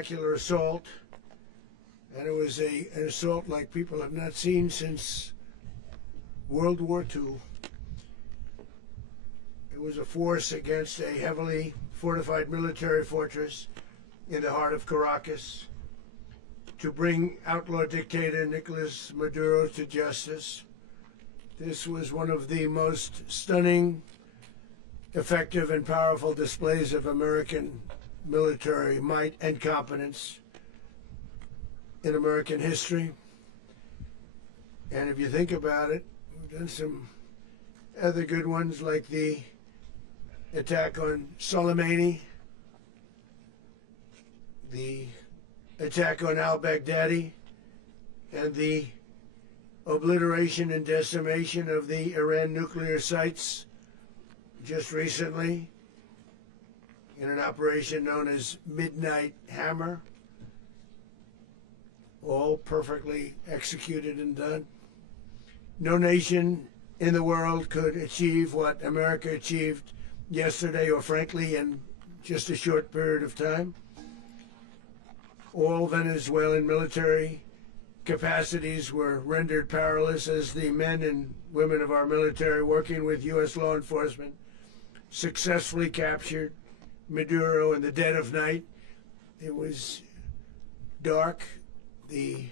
spectacular assault, and it was an assault like people have not seen since World War II. It was a force against a heavily fortified military fortress in the heart of Caracas to bring outlaw dictator Nicolas Maduro to justice. This was one of the most stunning, effective, and powerful displays of American military might and competence in American history. And if you think about it, we've done some other good ones like the attack on Soleimani, the attack on al-Baghdadi, and the obliteration and decimation of the Iran nuclear sites just recently in an operation known as Midnight Hammer. All perfectly executed and done. No nation in the world could achieve what America achieved yesterday, or frankly in just a short period of time. All Venezuelan military capacities were rendered powerless as the men and women of our military, working with U.S. law enforcement, successfully captured Maduro in the dead of night. It was dark. The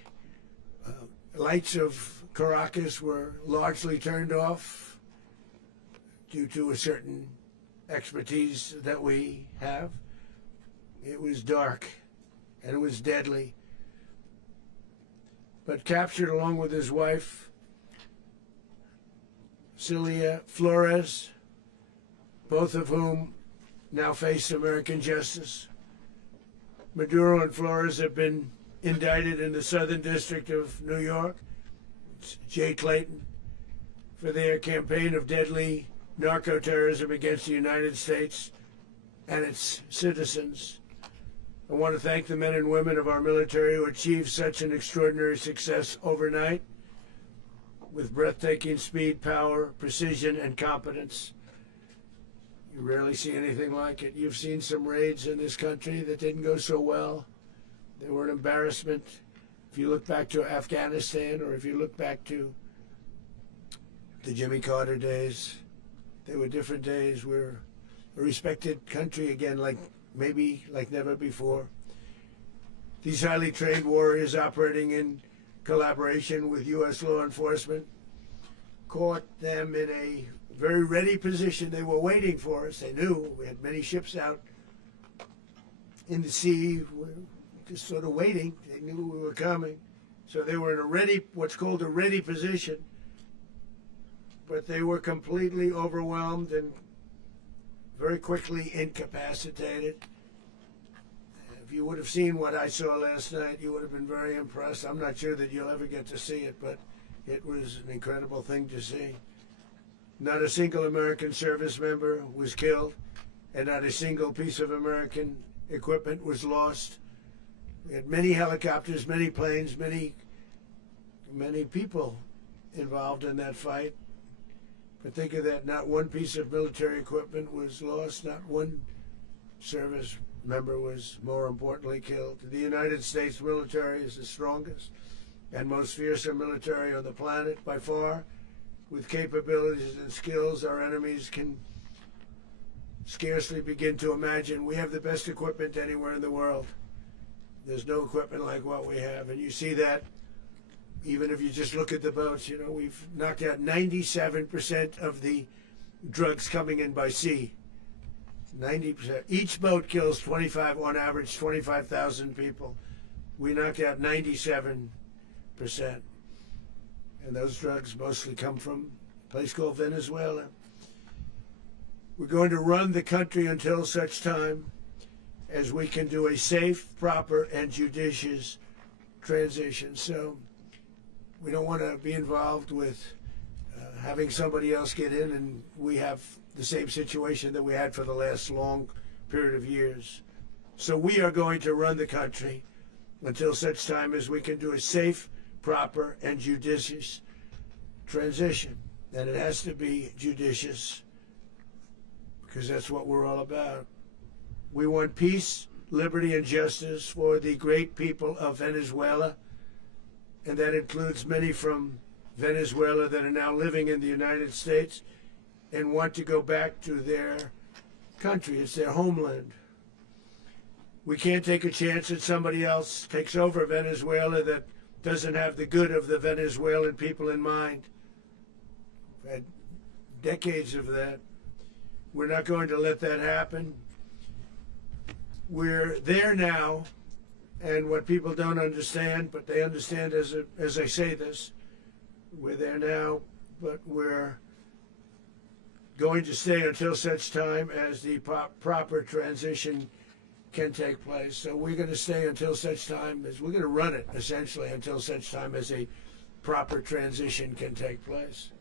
lights of Caracas were largely turned off due to a certain expertise that we have. It was dark and it was deadly. But captured along with his wife, Celia Flores, both of whom now face American justice. Maduro and Flores have been indicted in the Southern District of New York, Jay Clayton, for their campaign of deadly narco-terrorism against the United States and its citizens. I want to thank the men and women of our military who achieved such an extraordinary success overnight with breathtaking speed, power, precision, and competence. You rarely see anything like it. You've seen some raids in this country that didn't go so well. They were an embarrassment. If you look back to Afghanistan, or if you look back to the Jimmy Carter days, they were different days. We're a respected country again, like never before. These highly trained warriors operating in collaboration with U.S. law enforcement caught them in a very ready position. They were waiting for us. They knew we had many ships out in the sea, just sort of waiting. They knew we were coming. So they were in a ready, what's called a ready position. But they were completely overwhelmed and very quickly incapacitated. If you would have seen what I saw last night, you would have been very impressed. I'm not sure that you'll ever get to see it, but it was an incredible thing to see. Not a single American service member was killed, and not a single piece of American equipment was lost. We had many helicopters, many planes, many people involved in that fight. But think of that, not one piece of military equipment was lost, not one service member was, more importantly, killed. The United States military is the strongest and most fearsome military on the planet by far, with capabilities and skills our enemies can scarcely begin to imagine. We have the best equipment anywhere in the world. There's no equipment like what we have, and you see that even if you just look at the boats. You know, we've knocked out 97% of the drugs coming in by sea. 90%. Each boat kills on average 25,000 people. We knocked out 97%. And those drugs mostly come from a place called Venezuela. We're going to run the country until such time as we can do a safe, proper, and judicious transition. So we don't want to be involved with having somebody else get in and we have the same situation that we had for the last long period of years. So we are going to run the country until such time as we can do a safe, proper, and judicious transition. And it has to be judicious because that's what we're all about. We want peace liberty and justice for the great people of Venezuela, and that includes many from Venezuela that are now living in the United States and want to go back to their country. It's their homeland. We can't take a chance that somebody else takes over Venezuela that doesn't have the good of the Venezuelan people in mind. We've had decades of that. We're not going to let that happen. We're there now, and what people don't understand, but they understand as I say this, we're there now, but we're going to stay until such time as the proper transition can take place. So we're going to stay until such time as we're going to run it, essentially, until such time as a proper transition can take place.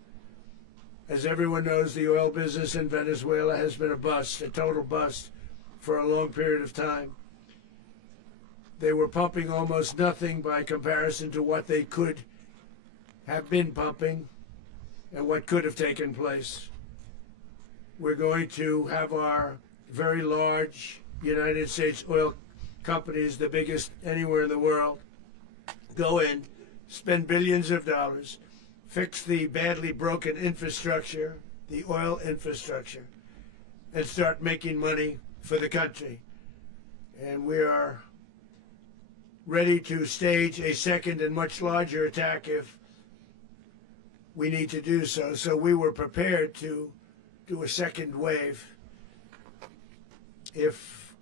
As everyone knows, the oil business in Venezuela has been a bust, a total bust, for a long period of time. They were pumping almost nothing by comparison to what they could have been pumping and what could have taken place. We're going to have our very large United States oil companies, the biggest anywhere in the world, go in, spend billions of dollars, fix the badly broken infrastructure, the oil infrastructure, and start making money for the country. And we are ready to stage a second and much larger attack if we need to do so. So we were prepared to do a second wave if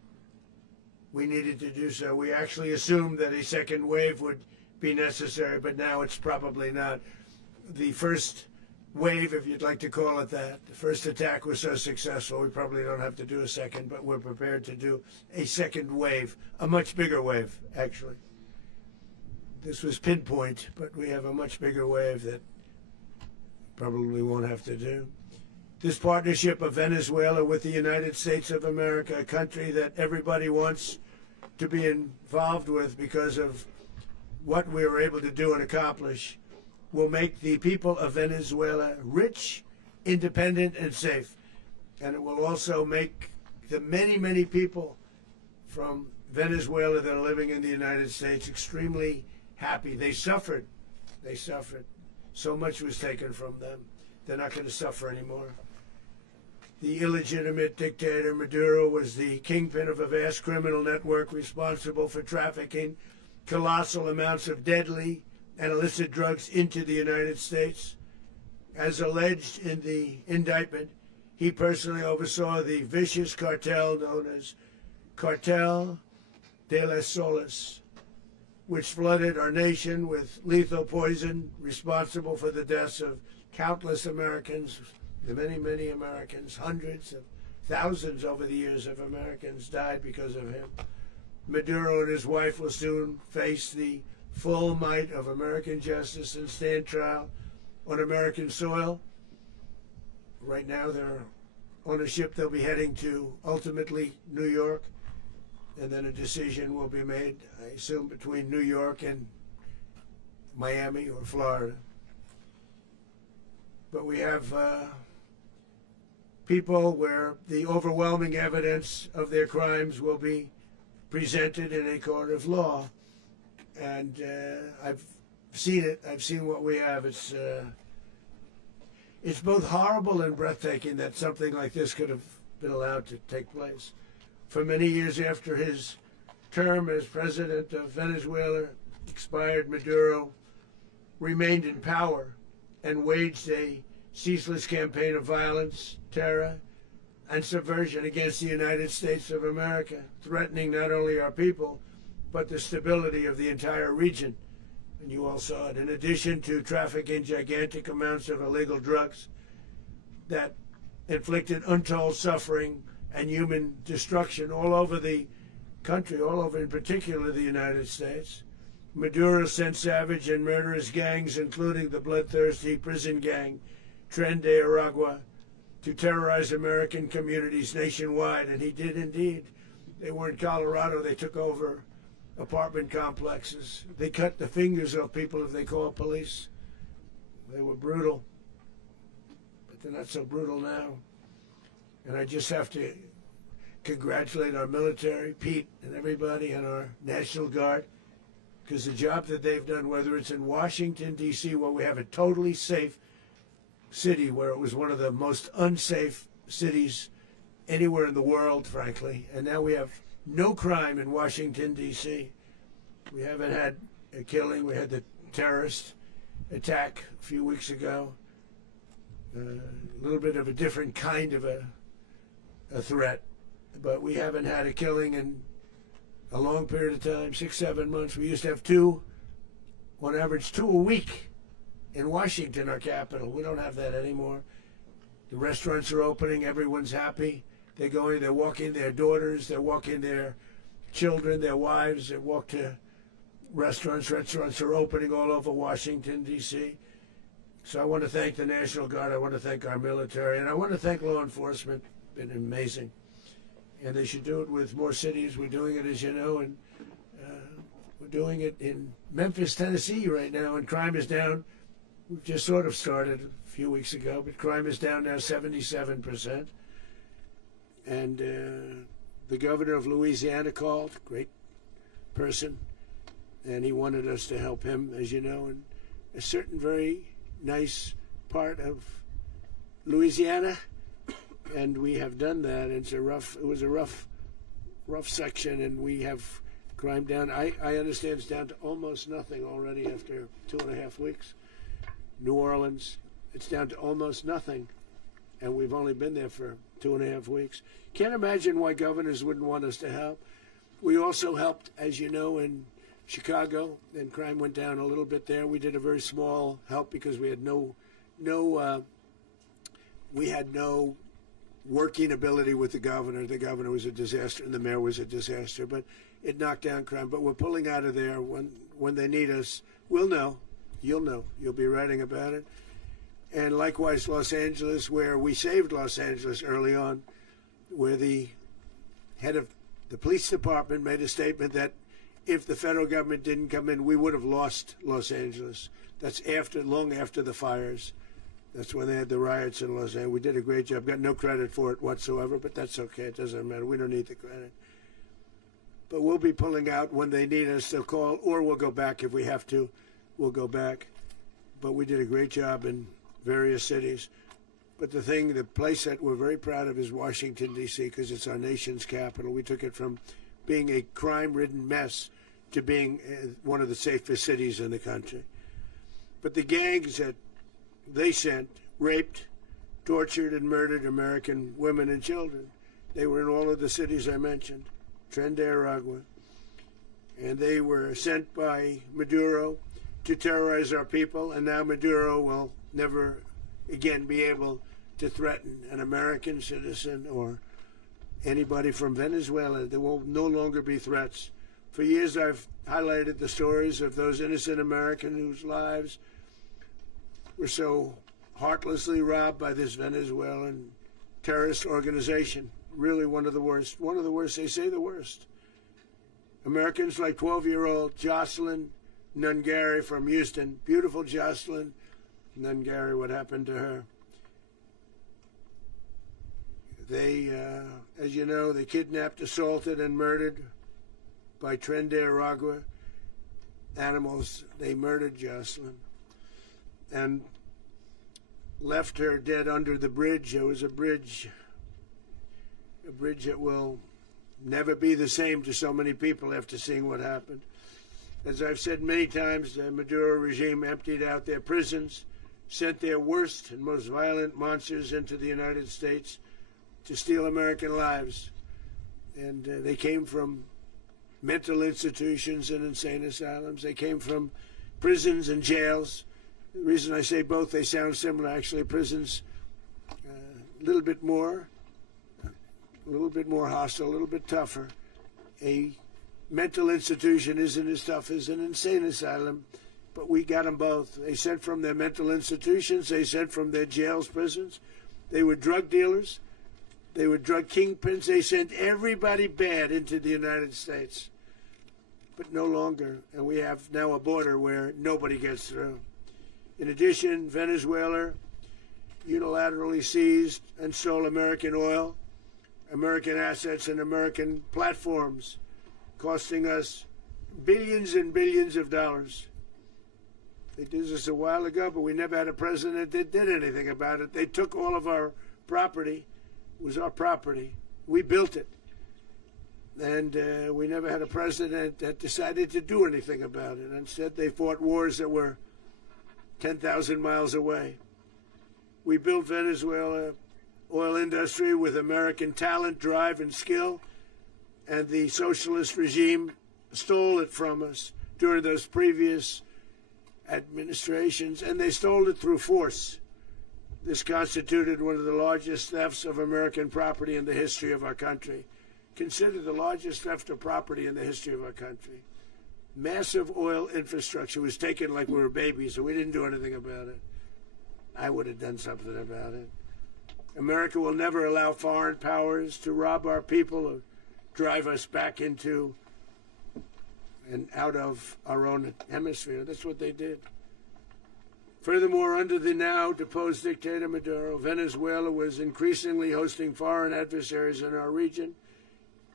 we needed to do so. We actually assumed that a second wave would be necessary, but now it's probably not. The first wave, if you'd like to call it that, the first attack was so successful, we probably don't have to do a second, but we're prepared to do a second wave, a much bigger wave, actually. This was pinpoint, but we have a much bigger wave that probably won't have to do. This partnership of Venezuela with the United States of America, a country that everybody wants to be involved with because of what we were able to do and accomplish, will make the people of Venezuela rich, independent, and safe. And it will also make the many, many people from Venezuela that are living in the United States extremely happy. They suffered. They suffered. So much was taken from them. They're not going to suffer anymore. The illegitimate dictator Maduro was the kingpin of a vast criminal network responsible for trafficking colossal amounts of deadly and illicit drugs into the United States. As alleged in the indictment, he personally oversaw the vicious cartel known as Cartel de las Solas, which flooded our nation with lethal poison, responsible for the deaths of countless Americans, the many, many Americans. Hundreds of thousands over the years of Americans died because of him. Maduro and his wife will soon face the full might of American justice and stand trial on American soil. Right now they're on a ship. They'll be heading to ultimately New York, and then a decision will be made, I assume, between New York and Miami or Florida. But we have people where the overwhelming evidence of their crimes will be presented in a court of law. And I've seen it. I've seen what we have. It's both horrible and breathtaking that something like this could have been allowed to take place. For many years after his term as president of Venezuela expired, Maduro remained in power and waged a ceaseless campaign of violence, terror, and subversion against the United States of America, threatening not only our people, but the stability of the entire region. And you all saw it. In addition to trafficking gigantic amounts of illegal drugs that inflicted untold suffering and human destruction all over the country, all over in particular the United States, Maduro sent savage and murderous gangs, including the bloodthirsty prison gang Tren de Aragua, to terrorize American communities nationwide. And he did indeed. They were in Colorado. They took over apartment complexes. They cut the fingers off people if they called police. They were brutal, but they're not so brutal now. And I just have to congratulate our military, Pete and everybody, and our National Guard, because the job that they've done, whether it's in Washington, D.C., where we have a totally safe city, where it was one of the most unsafe cities anywhere in the world, frankly, and now we have no crime in Washington, D.C. We haven't had a killing. We had the terrorist attack a few weeks ago. A little bit of a different kind of a threat, but we haven't had a killing in a long period of time, 6-7 months. We used to have two, on average 2 a week in Washington, our capital. We don't have that anymore. The restaurants are opening. Everyone's happy. They're going, they're walking their daughters, they're walking their children, their wives. They walk to restaurants. Restaurants are opening all over Washington, D.C. So I want to thank the National Guard. I want to thank our military. And I want to thank law enforcement. Been amazing. And they should do it with more cities. We're doing it, as you know, and we're doing it in Memphis, Tennessee right now, and crime is down. We've just sort of started a few weeks ago, but crime is down now 77%. And the governor of Louisiana called, great person, and he wanted us to help him, as you know, in a certain very nice part of Louisiana. And we have done that. It was a rough section, and we have crime down. I understand it's down to almost nothing already after 2.5 weeks. New Orleans, it's down to almost nothing, and we've only been there for 2.5 weeks. Can't imagine why governors wouldn't want us to help. We also helped, as you know, in Chicago, and crime went down a little bit there. We did a very small help because we had no working ability with the governor. The governor was a disaster, and the mayor was a disaster, but it knocked down crime. But we're pulling out of there. When they need us, we'll know. You'll know. You'll be writing about it. And likewise, Los Angeles, where we saved Los Angeles early on, where the head of the police department made a statement that if the federal government didn't come in, we would have lost Los Angeles. That's long after the fires. That's when they had the riots in Los Angeles. We did a great job. Got no credit for it whatsoever, but that's okay. It doesn't matter. We don't need the credit. But we'll be pulling out when they need us. They'll call, or we'll go back if we have to. We'll go back. But we did a great job in various cities. But the place that we're very proud of is Washington, D.C., because it's our nation's capital. We took it from being a crime-ridden mess to being one of the safest cities in the country. But the gangs that they sent raped, tortured, and murdered American women and children. They were in all of the cities I mentioned, Tren de Aragua. And they were sent by Maduro to terrorize our people, and now Maduro will never again be able to threaten an American citizen or anybody from Venezuela. There will no longer be threats. For years I've highlighted the stories of those innocent Americans whose lives were so heartlessly robbed by this Venezuelan terrorist organization. Really one of the worst. One of the worst, they say the worst. Americans like 12-year-old Jocelyn Nungari from Houston. Beautiful Jocelyn Nungari, what happened to her? They, as you know, they kidnapped, assaulted, and murdered by Tren de Aragua animals. They murdered Jocelyn and left her dead under the bridge. There was a bridge that will never be the same to so many people after seeing what happened. As I've said many times, the Maduro regime emptied out their prisons, sent their worst and most violent monsters into the United States to steal American lives. And they came from mental institutions and insane asylums. They came from prisons and jails. The reason I say both, they sound similar. Actually, prisons, a little bit more hostile, a little bit tougher. A mental institution isn't as tough as an insane asylum, but we got them both. They sent from their mental institutions. They sent from their jails, prisons. They were drug dealers. They were drug kingpins. They sent everybody bad into the United States, but no longer. And we have now a border where nobody gets through. In addition, Venezuela unilaterally seized and stole American oil, American assets and American platforms, costing us billions and billions of dollars. They did this a while ago, but we never had a president that did anything about it. They took all of our property. It was our property. We built it. And we never had a president that decided to do anything about it. Instead, they fought wars that were 10,000 miles away. We built Venezuela oil industry with American talent, drive, and skill, and the socialist regime stole it from us during those previous administrations, and they stole it through force. This constituted one of the largest thefts of American property in the history of our country. Considered the largest theft of property in the history of our country. Massive oil infrastructure was taken like we were babies, and we didn't do anything about it. I would have done something about it. America will never allow foreign powers to rob our people or drive us back into and out of our own hemisphere. That's what they did. Furthermore, under the now deposed dictator Maduro, Venezuela was increasingly hosting foreign adversaries in our region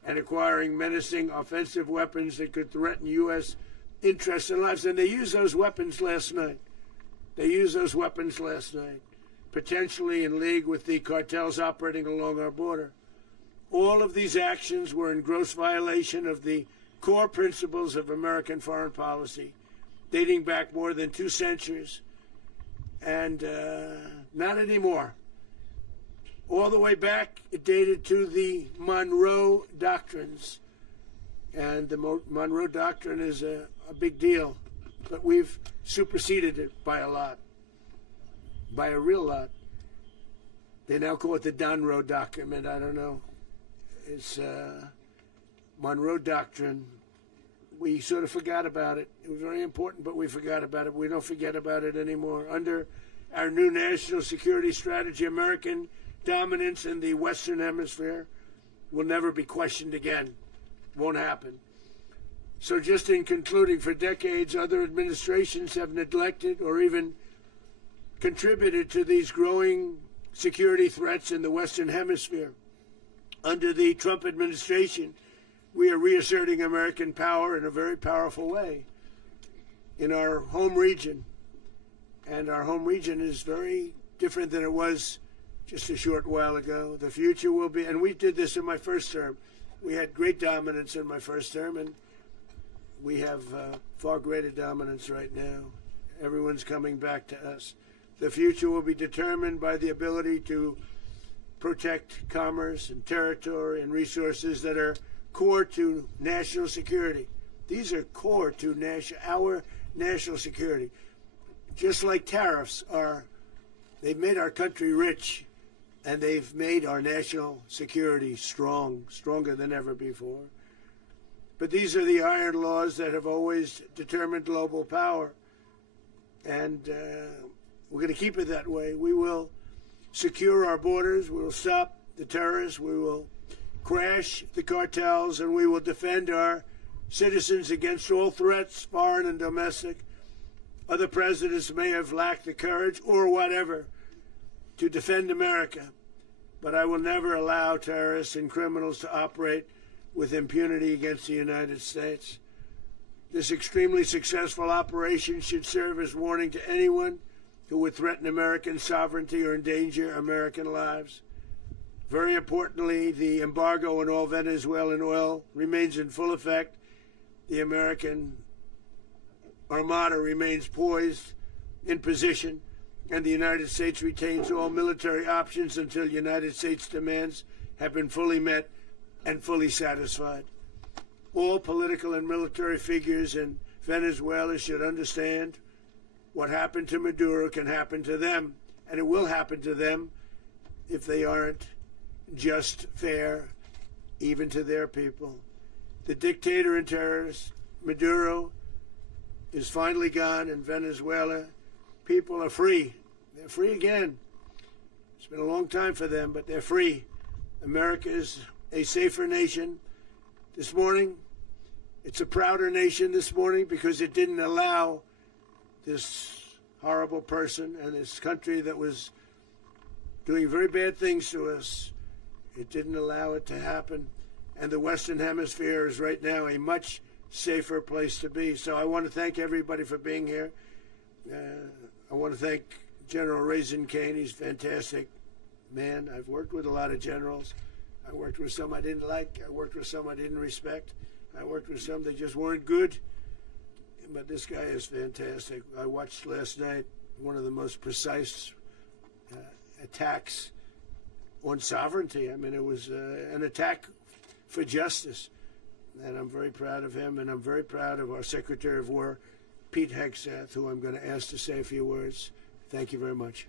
and acquiring menacing offensive weapons that could threaten U.S. interests and lives. And they used those weapons last night. Potentially in league with the cartels operating along our border. All of these actions were in gross violation of the core principles of American foreign policy, dating back more than 2 centuries, and not anymore. All the way back, it dated to the Monroe Doctrines, and the Monroe Doctrine is a big deal, but we've superseded it by a lot, by a real lot. They now call it the Monroe Document. I don't know. It's Monroe Doctrine. We sort of forgot about it. It was very important, but we forgot about it. We don't forget about it anymore. Under our new national security strategy, American dominance in the Western Hemisphere will never be questioned again. Won't happen. So just in concluding, for decades, other administrations have neglected or even contributed to these growing security threats in the Western Hemisphere. Under the Trump administration, we are reasserting American power in a very powerful way in our home region. And our home region is very different than it was just a short while ago. The future will be, and we did this in my first term. We had great dominance in my first term, and we have far greater dominance right now. Everyone's coming back to us. The future will be determined by the ability to protect commerce and territory and resources that are core to national security. These are core to our national security. Just like tariffs are, they've made our country rich, and they've made our national security stronger than ever before. But these are the iron laws that have always determined global power, and we're going to keep it that way. We will secure our borders, we will stop the terrorists, we will crash the cartels, and we will defend our citizens against all threats, foreign and domestic. Other presidents may have lacked the courage or whatever to defend America, but I will never allow terrorists and criminals to operate with impunity against the United States. This extremely successful operation should serve as warning to anyone who would threaten American sovereignty or endanger American lives. Very importantly, the embargo on all Venezuelan oil remains in full effect. The American Armada remains poised in position, and the United States retains all military options until United States demands have been fully met and fully satisfied. All political and military figures in Venezuela should understand what happened to Maduro can happen to them, and it will happen to them if they aren't just, fair, even to their people. The dictator and terrorist, Maduro, is finally gone in Venezuela. People are free. They're free again. It's been a long time for them, but they're free. America is a safer nation this morning. It's a prouder nation this morning because it didn't allow this horrible person and this country that was doing very bad things to us It didn't allow it to happen. And the Western Hemisphere is right now a much safer place to be. So I want to thank everybody for being here. I want to thank General Raisin Kane. He's a fantastic man. I've worked with a lot of generals. I worked with some I didn't like. I worked with some I didn't respect. I worked with some that just weren't good. But this guy is fantastic. I watched last night one of the most precise attacks on sovereignty. I mean, it was an attack for justice. And I'm very proud of him, and I'm very proud of our Secretary of War, Pete Hegseth, who I'm going to ask to say a few words. Thank you very much.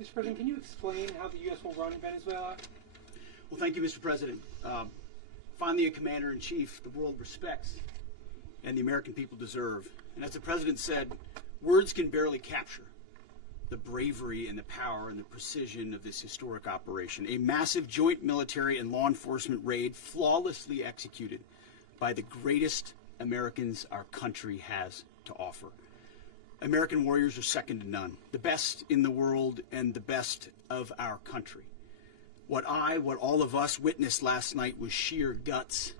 Mr. President, can you explain how the U.S. will run Venezuela? Well, thank you, Mr. President. Finally, a commander-in-chief the world respects and the American people deserve. And as the President said, words can barely capture the bravery and the power and the precision of this historic operation. A massive joint military and law enforcement raid flawlessly executed by the greatest Americans our country has to offer. American warriors are second to none, the best in the world and the best of our country. What all of us witnessed last night was sheer guts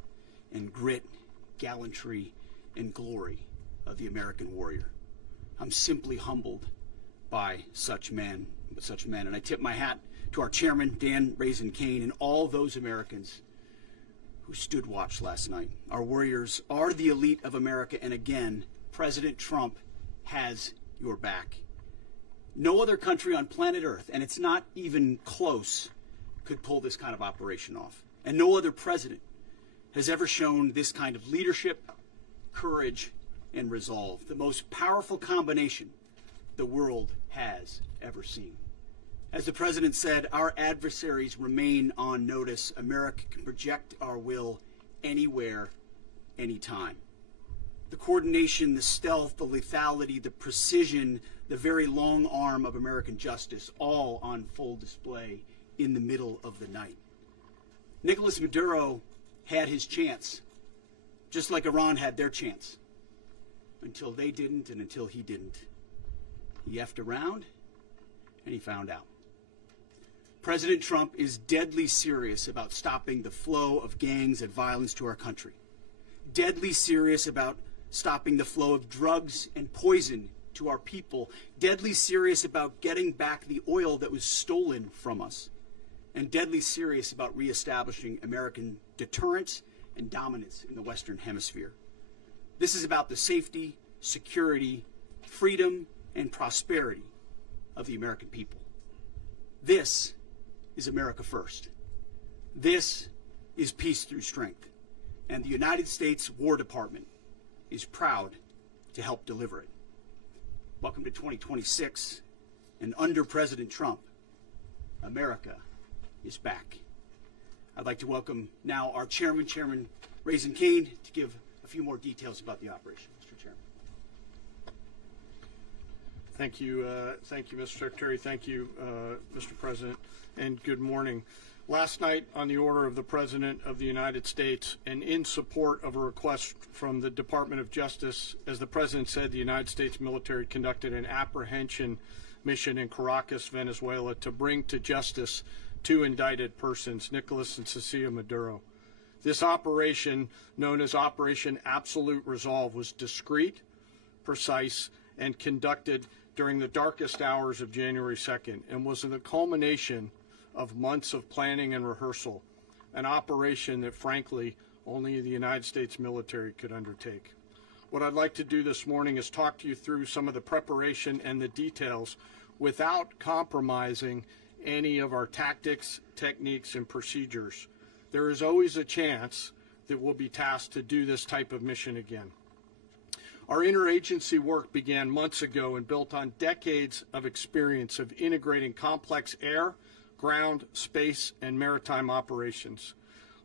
and grit, gallantry, and glory of the American warrior. I'm simply humbled by such men, and I tip my hat to our chairman, Dan Raisin Kane, and all those Americans who stood watch last night. Our warriors are the elite of America, and again, President Trump has your back. No other country on planet Earth, and it's not even close, could pull this kind of operation off. And no other president has ever shown this kind of leadership, courage, and resolve. The most powerful combination the world has ever seen. As the President said, our adversaries remain on notice. America can project our will anywhere, anytime. The coordination, the stealth, the lethality, the precision, the very long arm of American justice, all on full display in the middle of the night. Nicolas Maduro had his chance, just like Iran had their chance, until they didn't and until he didn't. He effed around and he found out. President Trump is deadly serious about stopping the flow of gangs and violence to our country. Deadly serious about stopping the flow of drugs and poison to our people. Deadly serious about getting back the oil that was stolen from us. And deadly serious about reestablishing American deterrence and dominance in the Western Hemisphere. This is about the safety, security, freedom, and prosperity of the American people. This is America first. This is peace through strength. And the United States War Department is proud to help deliver it. Welcome to 2026, and under President Trump, America is back. I'd like to welcome now our chairman, Chairman Raisin Kane, to give a few more details about the operation. Mr. Chairman. Thank you, Mr. Secretary. Thank you, Mr. President, and good morning. Last night, on the order of the President of the United States and in support of a request from the Department of Justice, as the President said, the United States military conducted an apprehension mission in Caracas, Venezuela, to bring to justice two indicted persons, Nicolas and Cecilia Maduro. This operation, known as Operation Absolute Resolve, was discreet, precise, and conducted during the darkest hours of January 2nd and was the culmination of months of planning and rehearsal, an operation that, frankly, only the United States military could undertake. What I'd like to do this morning is talk to you through some of the preparation and the details without compromising any of our tactics, techniques, and procedures. There is always a chance that we'll be tasked to do this type of mission again. Our interagency work began months ago and built on decades of experience of integrating complex air, ground, space, and maritime operations.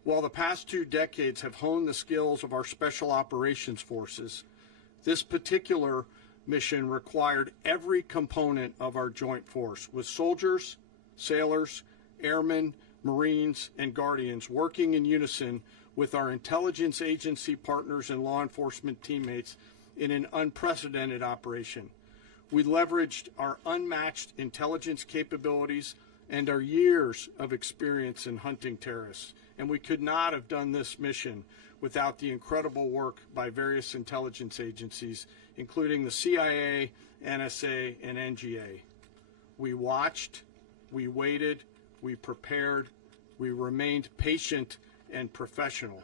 While the past 2 decades have honed the skills of our special operations forces, this particular mission required every component of our joint force, with soldiers, sailors, airmen, Marines, and Guardians working in unison with our intelligence agency partners and law enforcement teammates in an unprecedented operation. We leveraged our unmatched intelligence capabilities and our years of experience in hunting terrorists. And we could not have done this mission without the incredible work by various intelligence agencies, including the CIA, NSA, and NGA. We watched, we waited, we prepared, we remained patient and professional.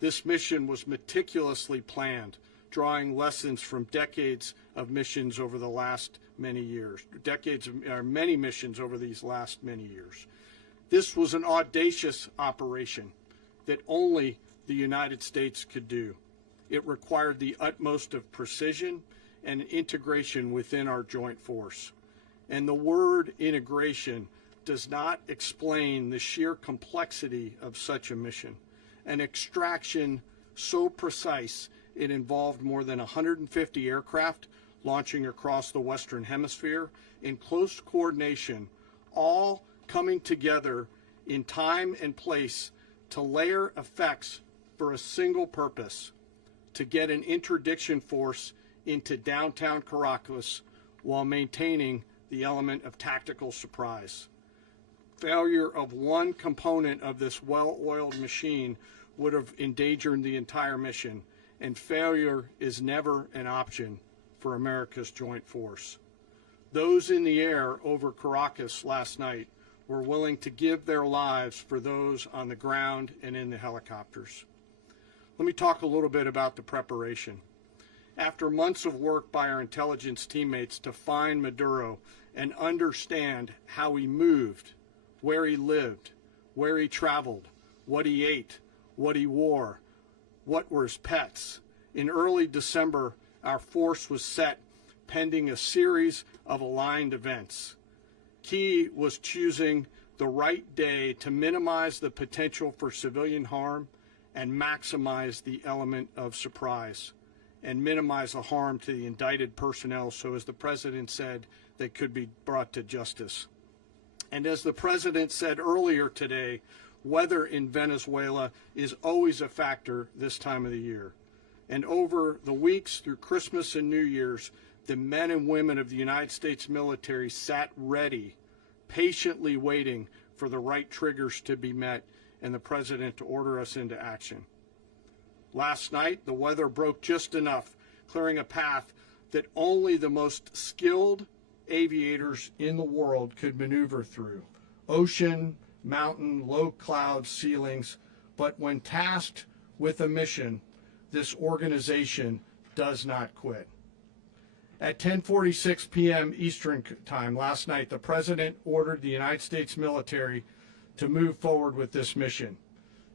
This mission was meticulously planned, drawing lessons from decades of missions over the last many years, many missions over these last many years. This was an audacious operation that only the United States could do. It required the utmost of precision and integration within our joint force. And the word integration does not explain the sheer complexity of such a mission. An extraction so precise it involved more than 150 aircraft launching across the Western Hemisphere in close coordination, all coming together in time and place to layer effects for a single purpose: to get an interdiction force into downtown Caracas while maintaining the element of tactical surprise. Failure of one component of this well-oiled machine would have endangered the entire mission, and failure is never an option for America's joint force. Those in the air over Caracas last night were willing to give their lives for those on the ground and in the helicopters. Let me talk a little bit about the preparation. After months of work by our intelligence teammates to find Maduro and understand how he moved, where he lived, where he traveled, what he ate, what he wore, what were his pets, in early December, our force was set pending a series of aligned events. Key was choosing the right day to minimize the potential for civilian harm and maximize the element of surprise, and minimize the harm to the indicted personnel, so as the President said, they could be brought to justice. And as the President said earlier today, weather in Venezuela is always a factor this time of the year. And over the weeks through Christmas and New Year's, the men and women of the United States military sat ready, patiently waiting for the right triggers to be met and the President to order us into action. Last night, the weather broke just enough, clearing a path that only the most skilled aviators in the world could maneuver through. Ocean, mountain, low cloud ceilings, but when tasked with a mission, this organization does not quit. At 10:46 p.m. Eastern Time last night, the President ordered the United States military to move forward with this mission.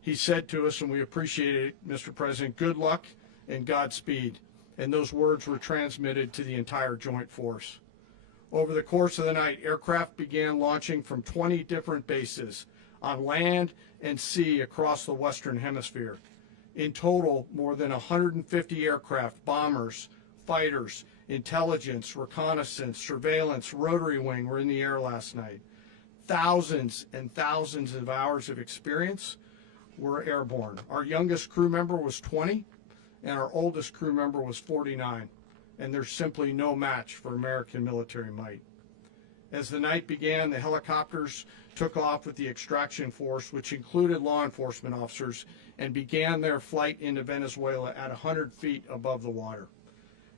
He said to us, and we appreciate it, Mr. President, good luck and Godspeed. And those words were transmitted to the entire joint force. Over the course of the night, aircraft began launching from 20 different bases on land and sea across the Western Hemisphere. In total, more than 150 aircraft, bombers, fighters, intelligence, reconnaissance, surveillance, rotary wing were in the air last night. Thousands and thousands of hours of experience were airborne. Our youngest crew member was 20, and our oldest crew member was 49, and there's simply no match for American military might. As the night began, the helicopters took off with the extraction force, which included law enforcement officers, and began their flight into Venezuela at 100 feet above the water.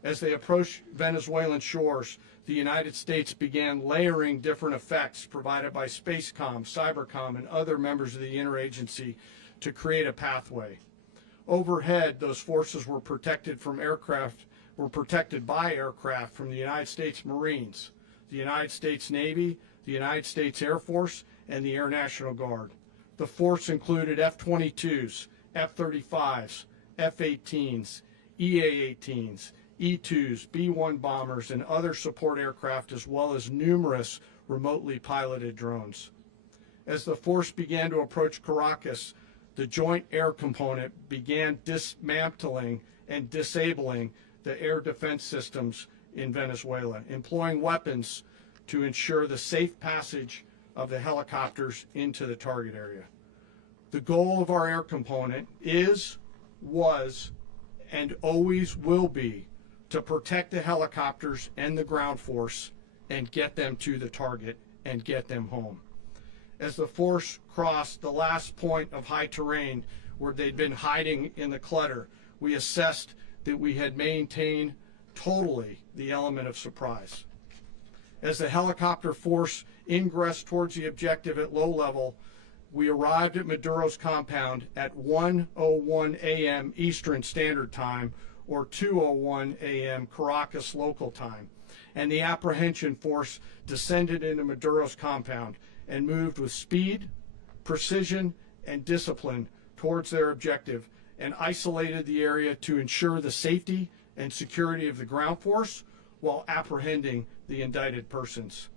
As they approached Venezuelan shores, the United States began layering different effects provided by Spacecom, Cybercom, and other members of the interagency to create a pathway. Overhead, those forces were protected by aircraft from the United States Marines, the United States Navy, the United States Air Force, and the Air National Guard. The force included F-22s, F-35s, F-18s, EA-18s, E-2s, B-1 bombers, and other support aircraft, as well as numerous remotely piloted drones. As the force began to approach Caracas, the Joint Air Component began dismantling and disabling the air defense systems in Venezuela, employing weapons to ensure the safe passage of the helicopters into the target area. The goal of our air component is, was, and always will be to protect the helicopters and the ground force and get them to the target and get them home. As the force crossed the last point of high terrain where they'd been hiding in the clutter, we assessed that we had maintained totally the element of surprise. As the helicopter force ingressed towards the objective at low level, we arrived at Maduro's compound at 1:01 a.m. Eastern Standard Time, or 2:01 a.m. Caracas local time, and the apprehension force descended into Maduro's compound and moved with speed, precision, and discipline towards their objective, and isolated the area to ensure the safety and security of the ground force while apprehending the indicted persons.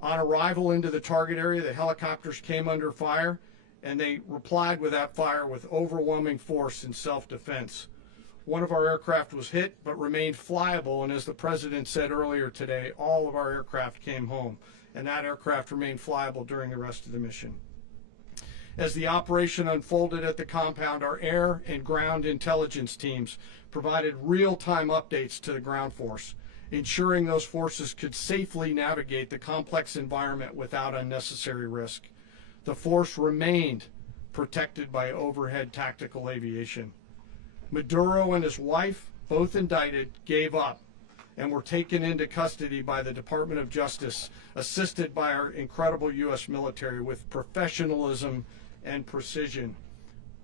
On arrival into the target area, the helicopters came under fire, and they replied with that fire with overwhelming force in self-defense. One of our aircraft was hit but remained flyable, and as the President said earlier today, all of our aircraft came home, and that aircraft remained flyable during the rest of the mission. As the operation unfolded at the compound, our air and ground intelligence teams provided real-time updates to the ground force, ensuring those forces could safely navigate the complex environment without unnecessary risk. The force remained protected by overhead tactical aviation. Maduro and his wife, both indicted, gave up and were taken into custody by the Department of Justice, assisted by our incredible U.S. military with professionalism and precision,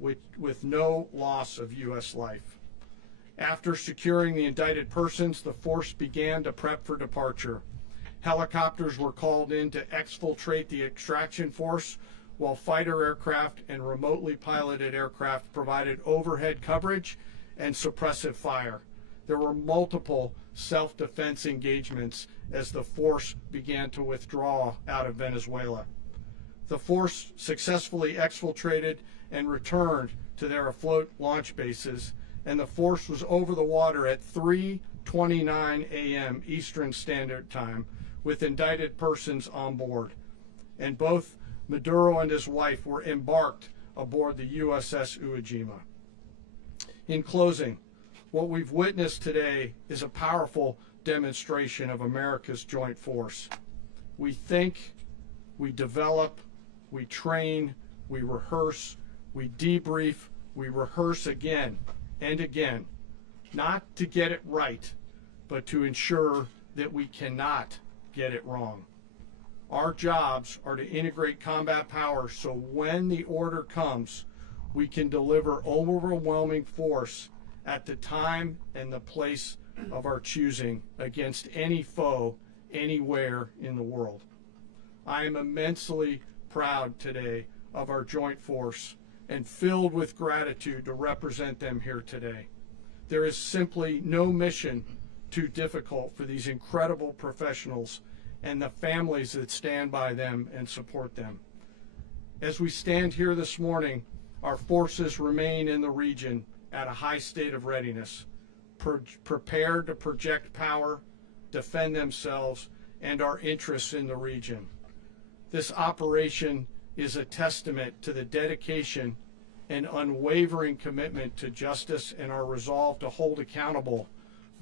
with no loss of U.S. life. After securing the indicted persons, the force began to prep for departure. Helicopters were called in to exfiltrate the extraction force, while fighter aircraft and remotely piloted aircraft provided overhead coverage and suppressive fire. There were multiple self-defense engagements as the force began to withdraw out of Venezuela. The force successfully exfiltrated and returned to their afloat launch bases, and the force was over the water at 3:29 a.m. Eastern Standard Time with indicted persons on board. And both Maduro and his wife were embarked aboard the USS Iwo Jima. In closing, what we've witnessed today is a powerful demonstration of America's joint force. We think, we develop, we train, we rehearse, we debrief, we rehearse again and again, not to get it right, but to ensure that we cannot get it wrong. Our jobs are to integrate combat power so when the order comes, we can deliver overwhelming force at the time and the place of our choosing against any foe anywhere in the world. I am immensely proud today of our joint force and filled with gratitude to represent them here today. There is simply no mission too difficult for these incredible professionals and the families that stand by them and support them. As we stand here this morning, our forces remain in the region at a high state of readiness, prepared to project power, defend themselves, and our interests in the region. This operation is a testament to the dedication and unwavering commitment to justice and our resolve to hold accountable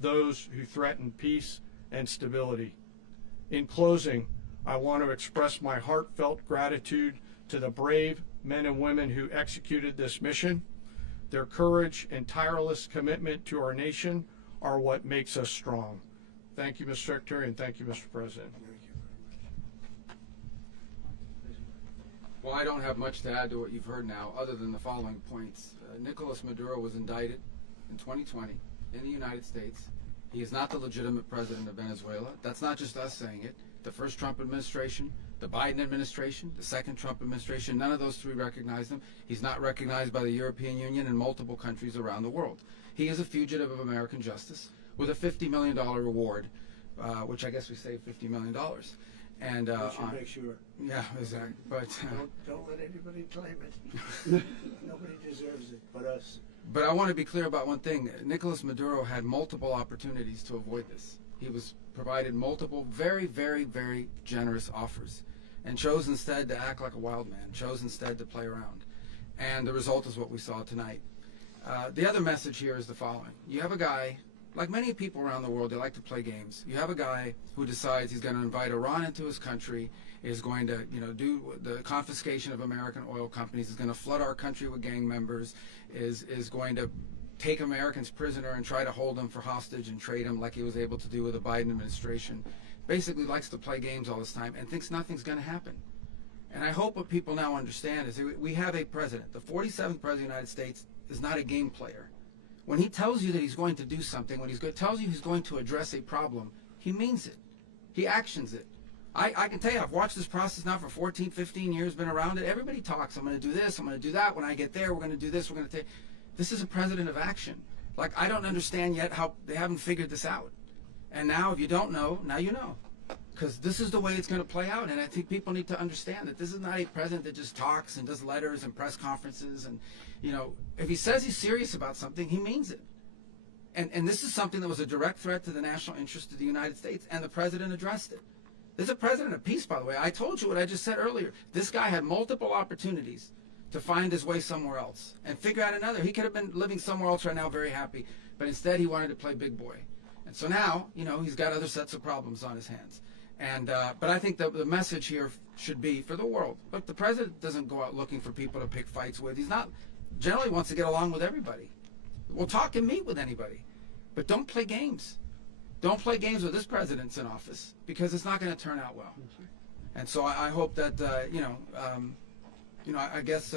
those who threaten peace and stability. In closing, I want to express my heartfelt gratitude to the brave men and women who executed this mission. Their courage and tireless commitment to our nation are what makes us strong. Thank you, Mr. Secretary, and thank you, Mr. President. Well, I don't have much to add to what you've heard now, other than the following points. Nicolas Maduro was indicted in 2020 in the United States. He is not the legitimate president of Venezuela. That's not just us saying it. The first Trump administration, the Biden administration, the second Trump administration, none of those three recognized him. He's not recognized by the European Union and multiple countries around the world. He is a fugitive of American justice with a $50 million reward, which I guess we saved $50 million. And We should make sure. yeah, exactly. But Don't let anybody claim it. Nobody deserves it but us. But I want to be clear about one thing. Nicolas Maduro had multiple opportunities to avoid this. He was provided multiple very, very, very generous offers and chose instead to act like a wild man, chose instead to play around. And the result is what we saw tonight. The other message here is the following. You have a guy like many people around the world, they like to play games. You have a guy who decides he's going to invite Iran into his country, is going to, do the confiscation of American oil companies, is going to flood our country with gang members, is going to take Americans prisoner and try to hold them for hostage and trade them like he was able to do with the Biden administration. Basically likes to play games all this time and thinks nothing's going to happen. And I hope what people now understand is that we have a president. The 47th president of the United States is not a game player. When he tells you that he's going to do something, when he tells you he's going to address a problem, he means it. He actions it. I can tell you, I've watched this process now for 14, 15 years, been around it. Everybody talks, I'm going to do this, I'm going to do that. When I get there, we're going to do this, we're going to take... This is a president of action. Like, I don't understand yet how they haven't figured this out. And now, if you don't know, now you know. Because this is the way it's going to play out. And I think people need to understand that this is not a president that just talks and does letters and press conferences. And, if he says he's serious about something, he means it. And this is something that was a direct threat to the national interest of the United States, and the president addressed it. This is a president of peace, by the way. I told you what I just said earlier. This guy had multiple opportunities to find his way somewhere else and figure out another. He could have been living somewhere else right now very happy, but instead he wanted to play big boy. And so now, he's got other sets of problems on his hands. And but I think the message here should be for the world. Look, the president doesn't go out looking for people to pick fights with. He's not, generally wants to get along with everybody. We'll talk and meet with anybody, but don't play games. Don't play games with this president's in office, because it's not going to turn out well. And so I hope that, I guess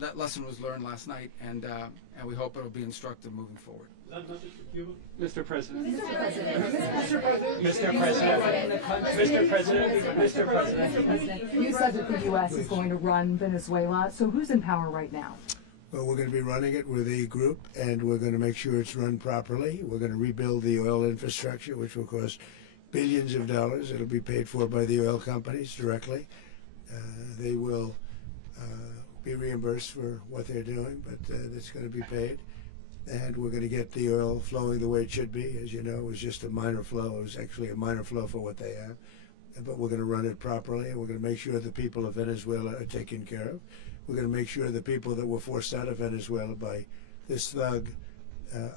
that lesson was learned last night, and we hope it'll be instructive moving forward. Is that a message for Cuba? Mr. President. Mr. President. Mr. President. Mr. President. Mr. President. Mr. President. You said that the U.S. is going to run Venezuela, so who's in power right now? Well, we're going to be running it with a group, and we're going to make sure it's run properly. We're going to rebuild the oil infrastructure, which will cost billions of dollars. It'll be paid for by the oil companies directly. They will be reimbursed for what they're doing, but it's going to be paid. And we're going to get the oil flowing the way it should be. As you know, it was just a minor flow. It was actually a minor flow for what they have. But we're going to run it properly, and we're going to make sure the people of Venezuela are taken care of. We're going to make sure the people that were forced out of Venezuela by this thug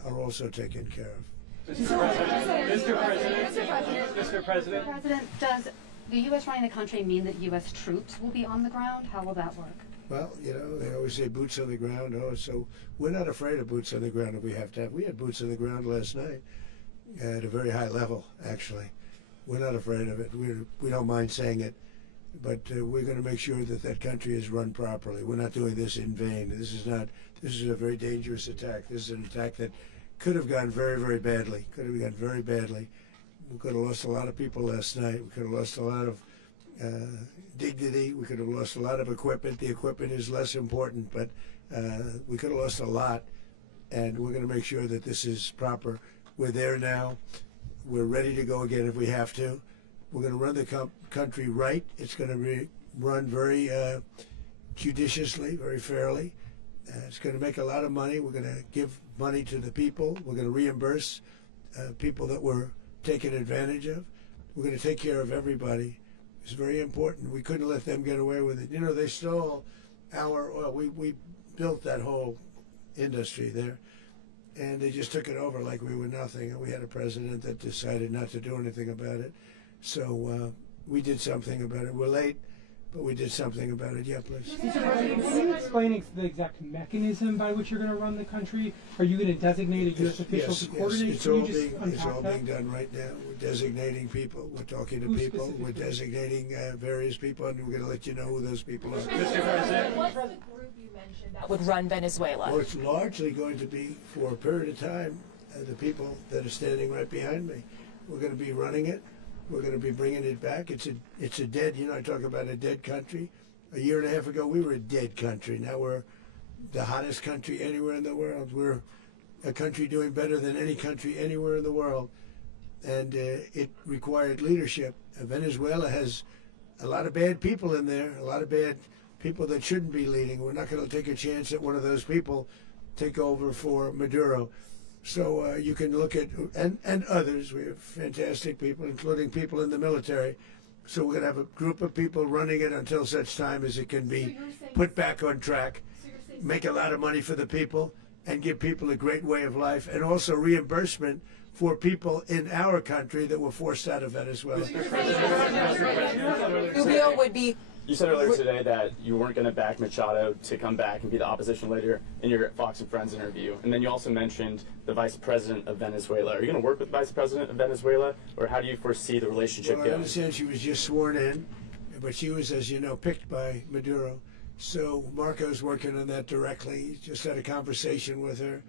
are also taken care of. Mr. President. Mr. President. Mr. President. President, does the U.S. running the country mean that U.S. troops will be on the ground? How will that work? Well, they always say boots on the ground. Oh, so we're not afraid of boots on the ground if we have to have. We had boots on the ground last night at a very high level, actually. We're not afraid of it. We don't mind saying it. But we're going to make sure that that country is run properly. We're not doing this in vain. This is a very dangerous attack. This is an attack that could have gone very, very badly. Could have gone very badly. We could have lost a lot of people last night. We could have lost a lot of dignity. We could have lost a lot of equipment. The equipment is less important, but we could have lost a lot. And we're going to make sure that this is proper. We're there now. We're ready to go again if we have to. We're going to run the country right. It's going to be run very judiciously, very fairly. It's going to make a lot of money. We're going to give money to the people. We're going to reimburse people that were taken advantage of. We're going to take care of everybody. It's very important. We couldn't let them get away with it. They stole our oil. We built that whole industry there, and they just took it over like we were nothing. And we had a president that decided not to do anything about it. So we did something about it. We're late, but we did something about it. Yeah, please. Mr. President, can you explain the exact mechanism by which you're going to run the country? Are you going to designate a U.S. official to coordinate? It's all being done right now. We're designating people. We're talking to people. We're designating various people, and we're going to let you know who those people are. Mr. President. What's the group you mentioned that would run Venezuela? Well, it's largely going to be, for a period of time, the people that are standing right behind me. We're going to be running it. We're going to be bringing it back. It's a dead, I talk about a dead country. A year and a half ago, we were a dead country. Now we're the hottest country anywhere in the world. We're a country doing better than any country anywhere in the world. And it required leadership. Venezuela has a lot of bad people in there, a lot of bad people that shouldn't be leading. We're not going to take a chance that one of those people take over for Maduro. So you can look at, and others, we have fantastic people, including people in the military. So we're going to have a group of people running it until such time as it can be put back on track, make a lot of money for the people, and give people a great way of life, and also reimbursement for people in our country that were forced out of Venezuela. Rubio would be. You said earlier today that you weren't going to back Machado to come back and be the opposition leader in your Fox and Friends interview. And then you also mentioned the vice president of Venezuela. Are you going to work with the vice president of Venezuela, or how do you foresee the relationship Well, I going? understand she was just sworn in, but she was, as you know, picked by Maduro. So Marco's working on that directly. Just had a conversation with her,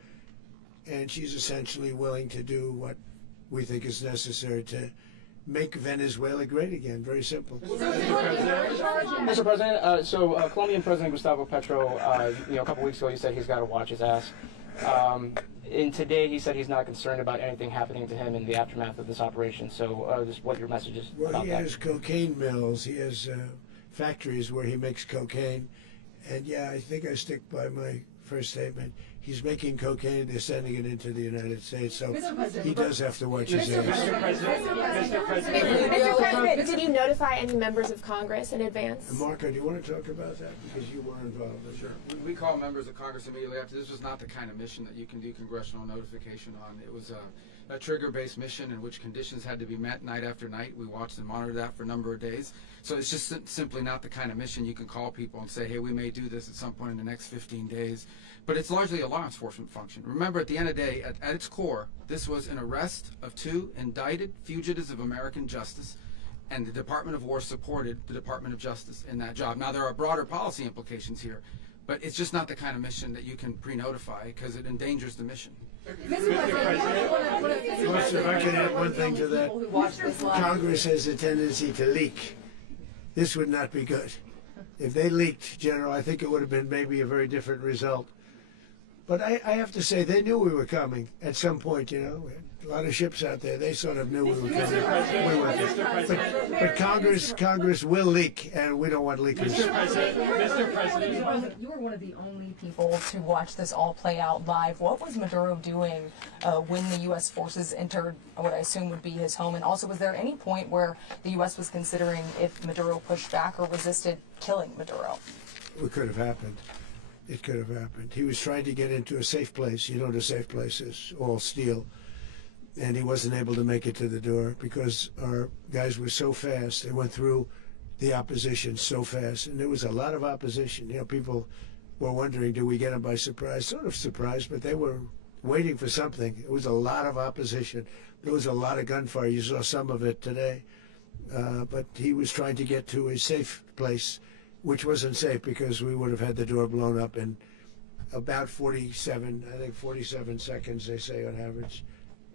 and she's essentially willing to do what we think is necessary to make Venezuela great again. Very simple. Mr. President, Colombian President Gustavo Petro, a couple weeks ago, he said he's got to watch his ass. And today he said he's not concerned about anything happening to him in the aftermath of this operation. So just what your message is Well, about he that. has cocaine mills. He has factories where he makes cocaine. And yeah, I think I stick by my first statement. He's making cocaine. They're sending it into the United States. So he does have to watch his ass. Mr. President, Mr. President, did you notify any members of Congress in advance? Marco, do you want to talk about that? Because you were involved. Sure. We call members of Congress immediately after. This was not the kind of mission that you can do congressional notification on. It was a trigger-based mission in which conditions had to be met night after night. We watched and monitored that for a number of days. So it's just simply not the kind of mission you can call people and say, hey, we may do this at some point in the next 15 days. But it's largely a law enforcement function. Remember, at the end of the day, at its core, this was an arrest of 2 indicted fugitives of American justice, and the Department of War supported the Department of Justice in that job. Now, there are broader policy implications here, but it's just not the kind of mission that you can pre-notify because it endangers the mission. Listen, if I can add one thing to that. Congress has a tendency to leak. This would not be good. If they leaked, General, I think it would have been maybe a very different result. But I have to say, they knew we were coming at some point, you know. A lot of ships out there, they sort of knew we were coming. But Congress will leak, and we don't want leakers. Mr. President. You were one of the only people to watch this all play out live. What was Maduro doing when the U.S. forces entered what I assume would be his home? And also, was there any point where the U.S. was considering if Maduro pushed back or resisted killing Maduro? It could have happened. It could have happened. He was trying to get into a safe place. You know what a safe place is, all steel. And he wasn't able to make it to the door because our guys were so fast. They went through the opposition so fast. And there was a lot of opposition. You know, people were wondering, do we get them by surprise? Sort of surprised, but they were waiting for something. It was a lot of opposition. There was a lot of gunfire. You saw some of it today. But he was trying to get to a safe place, which wasn't safe because we would have had the door blown up in about 47 seconds, they say on average,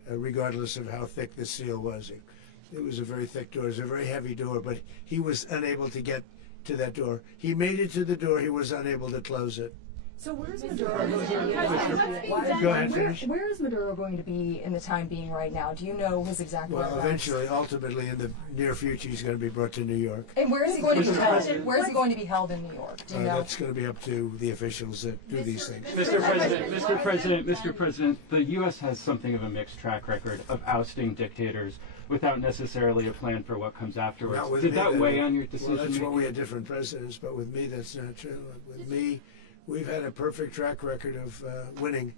regardless of how thick the steel was. It was a very thick door. It was a very heavy door, but he was unable to get to that door. He made it to the door. He was unable to close it. So where's Maduro? Go ahead, finish. Where is Maduro going to be in the time being right now? Do you know his exact Well, whereabouts? eventually, ultimately, in the near future, he's going to be brought to New York. And where is he going to be held? Where is he going to be held in New York? Do you know? That's going to be up to the officials that do these things. Mr. President, the U.S. has something of a mixed track record of ousting dictators without necessarily a plan for what comes afterwards. Not with Did me, that weigh on your decision Well, that's making? when we had different presidents, but with me, that's not true. With me, we've had a perfect track record of winning.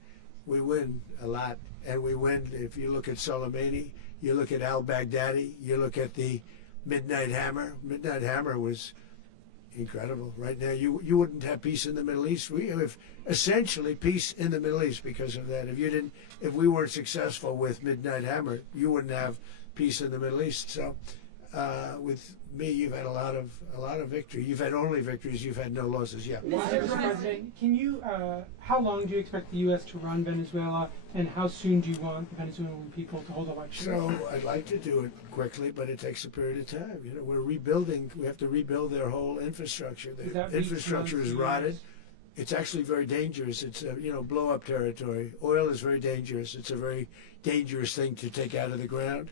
We win a lot, and we win. If you look at Soleimani, you look at al-Baghdadi, you look at the Midnight Hammer. Midnight Hammer was incredible. Right now, you wouldn't have peace in the Middle East. We have essentially peace in the Middle East because of that. If we weren't successful with Midnight Hammer, you wouldn't have peace in the Middle East. So, with me, you've had a lot of victory. You've had only victories. You've had no losses. Yeah. Mr. President, can you? How long do you expect the U.S. to run Venezuela, and how soon do you want the Venezuelan people to hold elections? So I'd like to do it quickly, but it takes a period of time. You know, we're rebuilding. We have to rebuild their whole infrastructure. The infrastructure is rotted. It's actually very dangerous. It's blow-up territory. Oil is very dangerous. It's a very dangerous thing to take out of the ground.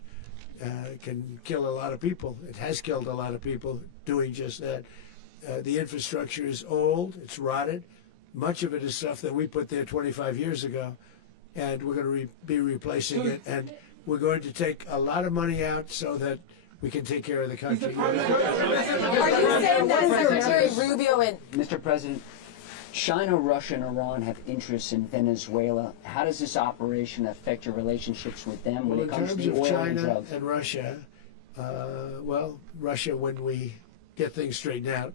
It can kill a lot of people. It has killed a lot of people doing just that. The infrastructure is old. It's rotted. Much of it is stuff that we put there 25 years ago, and we're going to be replacing it. And we're going to take a lot of money out so that we can take care of the country. Are you saying that Secretary Rubio and Mr. President, China, Russia, and Iran have interests in Venezuela. How does this operation affect your relationships with them when Well, it comes in to terms the of oil and China drugs? and Russia, well, Russia when we get things straightened out.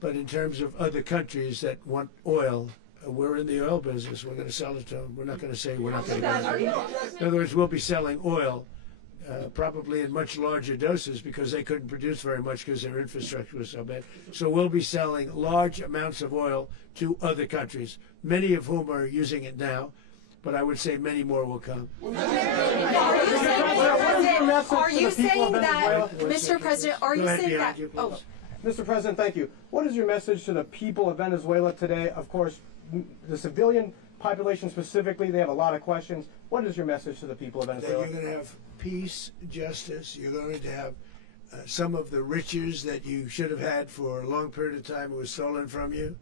But in terms of other countries that want oil, we're in the oil business. We're going to sell it to them. We're not going to say we're not going to get it. In other words, we'll be selling oil probably in much larger doses because they couldn't produce very much because their infrastructure was so bad. So we'll be selling large amounts of oil to other countries, many of whom are using it now, but I would say many more will come. Are you saying that, Mr. President, are you saying that, oh, Mr. President, thank you. What is your message to the people of Venezuela today? Of course, the civilian population specifically, they have a lot of questions. What is your message to the people of That Venezuela? you're going to have peace, justice. You're going to have some of the riches that you should have had for a long period of time was stolen from you.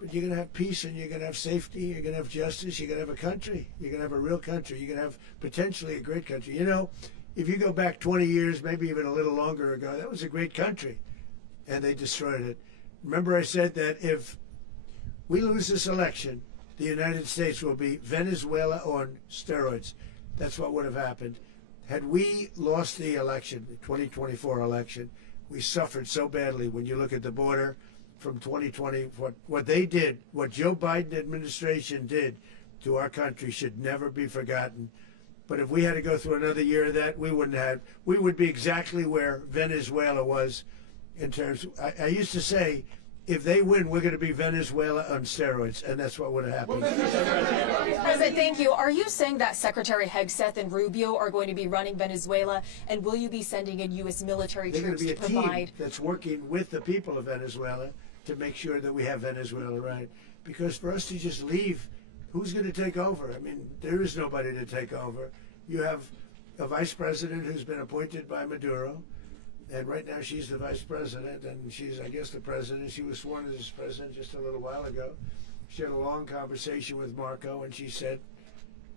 But you're going to have peace and you're going to have safety. You're going to have justice. You're going to have a country. You're going to have a real country. You're going to have potentially a great country. You know, if you go back 20 years, maybe even a little longer ago, that was a great country. And they destroyed it. Remember I said that if we lose this election, the United States will be Venezuela on steroids. That's what would have happened. Had we lost the election, the 2024 election, we suffered so badly when you look at the border from 2020. What they did, what Joe Biden administration did to our country should never be forgotten. But if we had to go through another year of that, we would be exactly where Venezuela was in terms I used to say, if they win, we're going to be Venezuela on steroids, and that's what would have happened. President, thank you. Are you saying that Secretary Hegseth and Rubio are going to be running Venezuela, and will you be sending in U.S. military They're going troops to be to a provide? team that's working with the people of Venezuela to make sure that we have Venezuela right. Because for us to just leave, who's going to take over? I mean, there is nobody to take over. You have a vice president who's been appointed by Maduro. And right now she's the vice president, and she's, I guess, the president. She was sworn as president just a little while ago. She had a long conversation with Marco, and she said,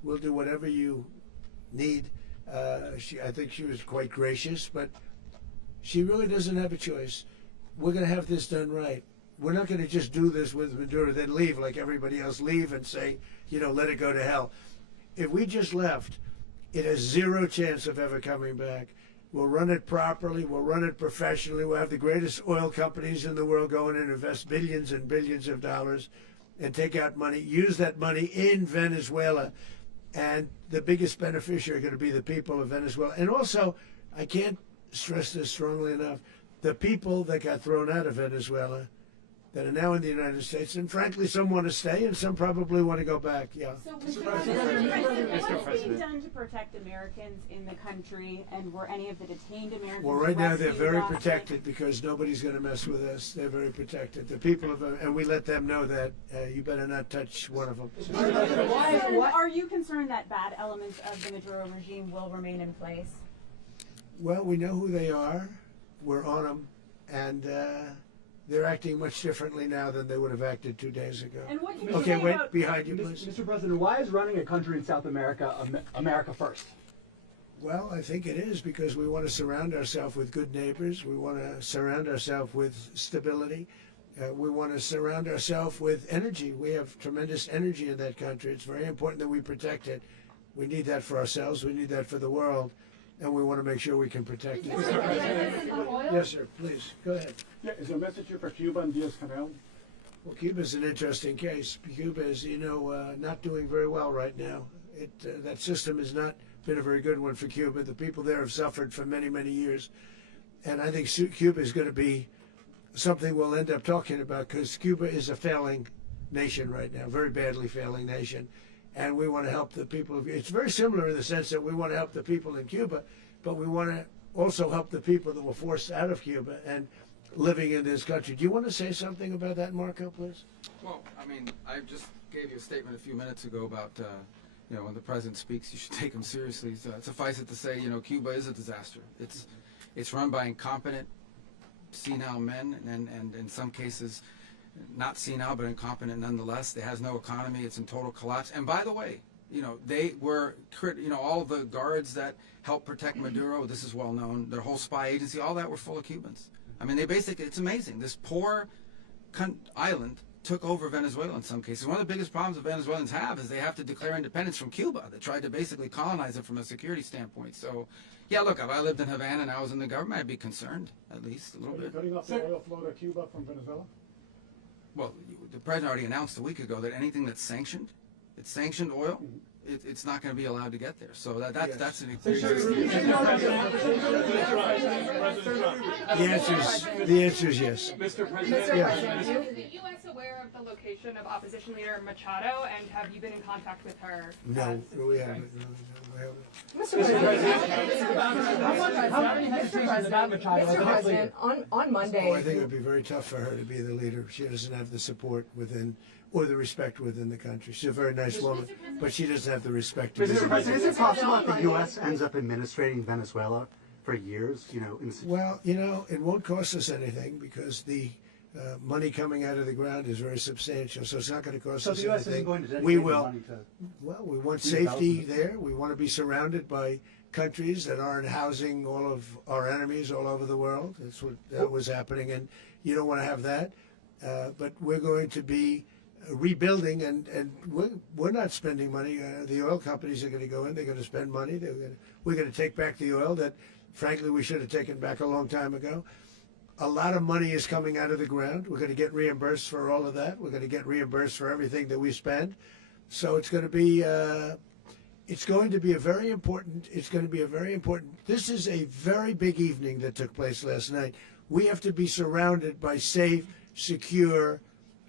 we'll do whatever you need. I think she was quite gracious, but she really doesn't have a choice. We're going to have this done right. We're not going to just do this with Maduro, then leave like everybody else, leave and say, you know, let it go to hell. If we just left, it has zero chance of ever coming back. We'll run it properly. We'll run it professionally. We'll have the greatest oil companies in the world go in and invest billions and billions of dollars and take out money, use that money in Venezuela. And the biggest beneficiary are going to be the people of Venezuela. And also, I can't stress this strongly enough, the people that got thrown out of Venezuela that are now in the United States, and frankly, some want to stay, and some probably want to go back. Yeah. So, Mr. President, what is being done to protect Americans in the country, and were any of the detained Americans Well, right now they're rescued, very arrested? protected because nobody's going to mess with us. They're very protected. The people of, and we let them know that you better not touch one of them. Are you concerned that bad elements of the Maduro regime will remain in place? Well, we know who they are. We're on them, and they're acting much differently now than they would have acted 2 days ago. And what can you Okay, say wait, about behind you, please. Mr. President, why is running a country in South America America first? Well, I think it is because we want to surround ourselves with good neighbors. We want to surround ourselves with stability. We want to surround ourselves with energy. We have tremendous energy in that country. It's very important that we protect it. We need that for ourselves. We need that for the world. And we want to make sure we can protect it. Yes, sir. Please, go ahead. Yeah, is there a message here for Cuba and Diaz-Canel? Well, Cuba's an interesting case. Cuba is, you know, not doing very well right now. That system has not been a very good one for Cuba. The people there have suffered for many, many years. And I think Cuba is going to be something we'll end up talking about because Cuba is a failing nation right now, very badly failing nation. And we want to help the people of it's very similar in the sense that we want to help the people in Cuba, but we want to also help the people that were forced out of Cuba and living in this country. Do you want to say something about that, Marco, please? Well, I mean, I just gave you a statement a few minutes ago about, you know, when the president speaks, you should take him seriously. So suffice it to say, you know, Cuba is a disaster. It's run by incompetent, senile men, and in some cases, not senile, but incompetent nonetheless. It has no economy. It's in total collapse. And by the way, you know, they were, you know, all the guards that helped protect Maduro, this is well known, their whole spy agency, all that were full of Cubans. I mean, they basically, it's amazing. This poor island took over Venezuela in some cases. One of the biggest problems the Venezuelans have is they have to declare independence from Cuba. They tried to basically colonize it from a security standpoint. So, yeah, look, if I lived in Havana and I was in the government, I'd be concerned, at least a little bit. Cutting off the oil flow to Cuba from Venezuela? Well, the president already announced a week ago that anything that's sanctioned, it's sanctioned oil, it's not going to be allowed to get there. So that's an The answer is yes. Mr. President, is the U.S. aware of the location of opposition leader Machado, and have you been in contact with her? No, we haven't. Mr. President, on Monday. I think it would be very tough for her to be the leader. She doesn't have the support within or the respect within the country. She's a very nice woman, but she doesn't have the respect. Mr. President, is it possible that the U.S. ends up administrating Venezuela for years? Well, it won't cost us anything because the money coming out of the ground is very substantial, so it's not going to cost us anything. So the U.S. isn't going to dedicate we will. money to... Well, we want safety there. We want to be surrounded by countries that aren't housing all of our enemies all over the world. That's what was happening, and you don't want to have that. But we're going to be rebuilding, and we're not spending money. The oil companies are going to go in. They're going to spend money. We're going to take back the oil that, frankly, we should have taken back a long time ago. A lot of money is coming out of the ground. We're going to get reimbursed for all of that. We're going to get reimbursed for everything that we spend. So it's going to be a very important. This is a very big evening that took place last night. We have to be surrounded by safe, secure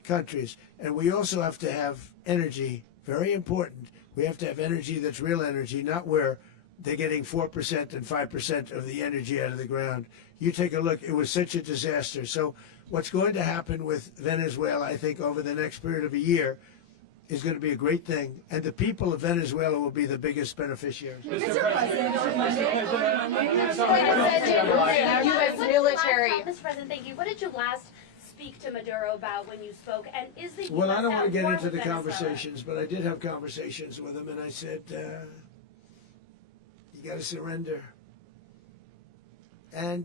countries, and we also have to have energy. Very important. We have to have energy that's real energy, not where they're getting 4% and 5% of the energy out of the ground. You take a look. It was such a disaster. So what's going to happen with Venezuela, I think, over the next period of a year is going to be a great thing, and the people of Venezuela will be the biggest beneficiaries. Mr. President, U.S. military. Mr. President, thank you. What did you last speak to Maduro about when you spoke? And is the Well, US I don't want to get at war into with the Venezuela? conversations, but I did have conversations with him, and I said, you got to surrender. And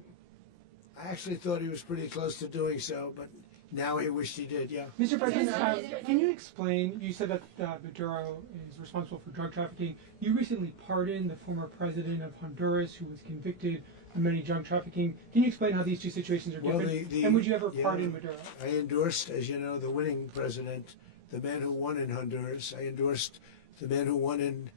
I actually thought he was pretty close to doing so, but now he wished he did, yeah. Mr. President, can you explain, you said that Maduro is responsible for drug trafficking. You recently pardoned the former president of Honduras who was convicted of many drug trafficking. Can you explain how these two situations are different? And would you ever pardon Maduro? I endorsed, as you know, the winning president, the man who won in Honduras. I endorsed the man who won in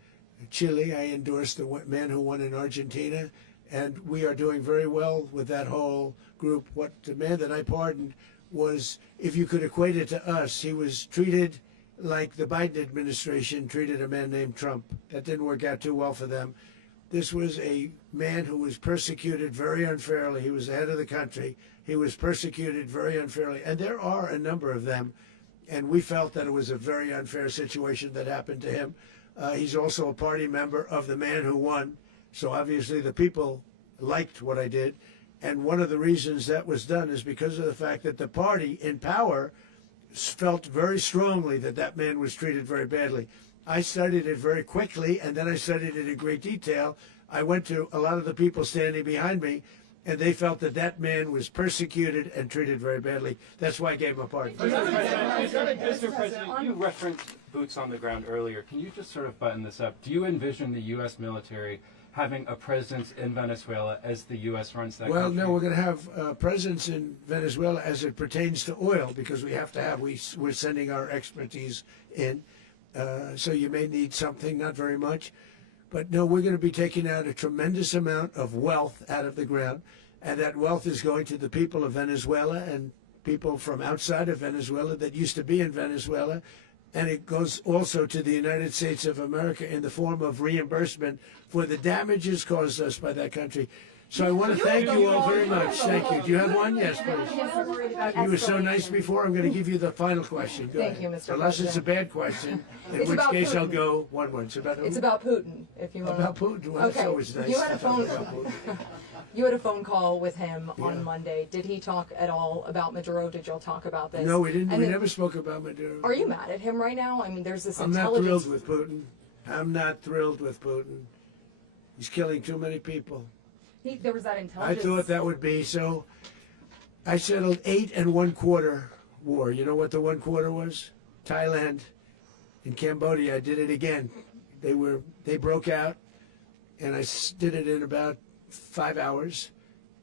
Chile. I endorsed the man who won in Argentina. And we are doing very well with that whole group. What the man that I pardoned was, if you could equate it to us, he was treated like the Biden administration treated a man named Trump. That didn't work out too well for them. This was a man who was persecuted very unfairly. He was the head of the country. He was persecuted very unfairly. And there are a number of them. And we felt that it was a very unfair situation that happened to him. He's also a party member of the man who won. So obviously the people liked what I did. And one of the reasons that was done is because of the fact that the party in power felt very strongly that that man was treated very badly. I studied it very quickly, and then I studied it in great detail. I went to a lot of the people standing behind me, and they felt that that man was persecuted and treated very badly. That's why I gave him a pardon. Mr. President, you referenced boots on the ground earlier. Can you just sort of button this up? Do you envision the U.S. military having a presence in Venezuela as the U.S. runs that country? Well, no, we're going to have a presence in Venezuela as it pertains to oil, because we have to have, we're sending our expertise in. So you may need something, not very much. But no, we're going to be taking out a tremendous amount of wealth out of the ground, and that wealth is going to the people of Venezuela and people from outside of Venezuela that used to be in Venezuela. And it goes also to the United States of America in the form of reimbursement for the damages caused us by that country. So I want to thank you all very much. Thank you. Do you have one? Yes, please. You were so nice before. I'm going to give you the final question. Go Thank ahead. you, Mr. Unless President. it's a bad question, in It's which about case I'll Putin. go one word. It's about who? It's about Putin, if you want. About Putin? Well, that's always nice You had a to talk phone. about Putin. You had a phone call with him on Yeah. Monday. Did he talk at all about Maduro? Did y'all talk about this? No, we didn't. And We then- never spoke about Maduro. Are you mad at him right now? I mean, there's this I'm not intelligence. thrilled with Putin. I'm not thrilled with Putin. He's killing too many people. There was that I intelligence. thought that would be so. I settled 8 1/4 war. You know what the 1 quarter was? Thailand and Cambodia. I did it again. They broke out, and I did it in about 5 hours,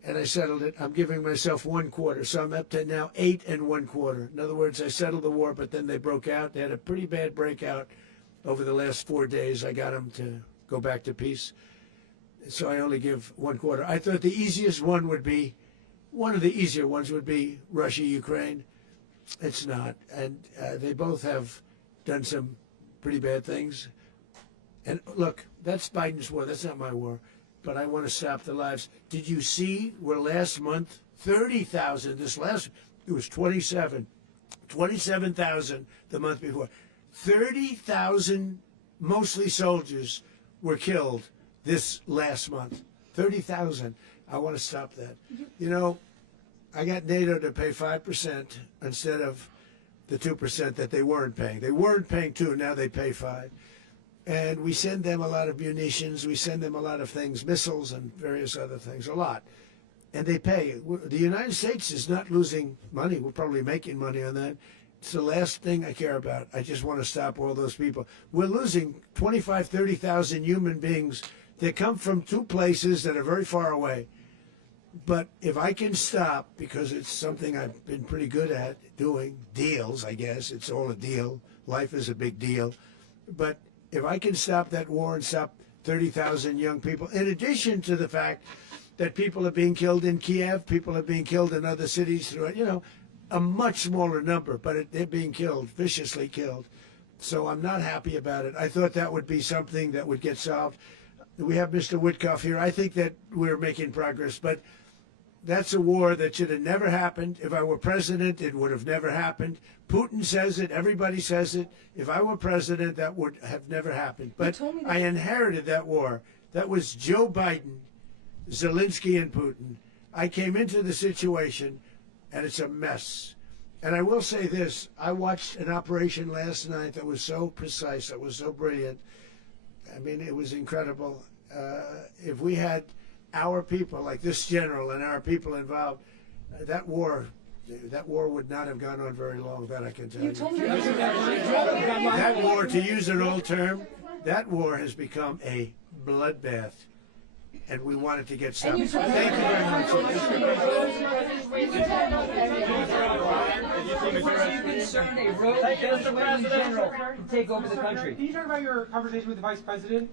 and I settled it. I'm giving myself 1 quarter, so I'm up to now 8 1/4. In other words, I settled the war, but then they broke out. They had a pretty bad breakout over the last 4 days. I got them to go back to peace, so I only give 1 quarter. I thought the easiest one would be, one of the easier ones would be Russia, Ukraine. It's not, and they both have done some pretty bad things. And look, that's Biden's war. That's not my war. But I want to stop the lives. Did you see where last month, 30,000, it was 27,000 the month before. 30,000, mostly soldiers, were killed this last month. 30,000. I want to stop that. You know, I got NATO to pay 5% instead of the 2% that they weren't paying. They weren't paying 2, now they pay 5. And we send them a lot of munitions, we send them a lot of things, missiles and various other things, a lot. And they pay. The United States is not losing money. We're probably making money on that. It's the last thing I care about. I just want to stop all those people. We're losing 25, 30,000 human beings that come from 2 places that are very far away. But if I can stop, because it's something I've been pretty good at doing, deals, I guess. It's all a deal. Life is a big deal. But if I can stop that war and stop 30,000 young people, in addition to the fact that people are being killed in Kiev, people are being killed in other cities throughout, you know, a much smaller number, but they're being killed, viciously killed. So I'm not happy about it. I thought that would be something that would get solved. We have Mr. Witkoff here. I think that we're making progress, but that's a war that should have never happened. If I were president, it would have never happened. Putin says it. Everybody says it. If I were president, that would have never happened. But I inherited that war. That was Joe Biden, Zelensky, and Putin. I came into the situation, and it's a mess. And I will say this. I watched an operation last night that was so precise, that was so brilliant. I mean, it was incredible. If we had our people, like this general and our people involved, that war would not have gone on very long, that I can tell you. That war, to use an old term, that war has become a bloodbath, and we want it to get stopped. Thank you very much. A rogue Venezuelan general to take over the country. Can you talk about your conversation with the vice president?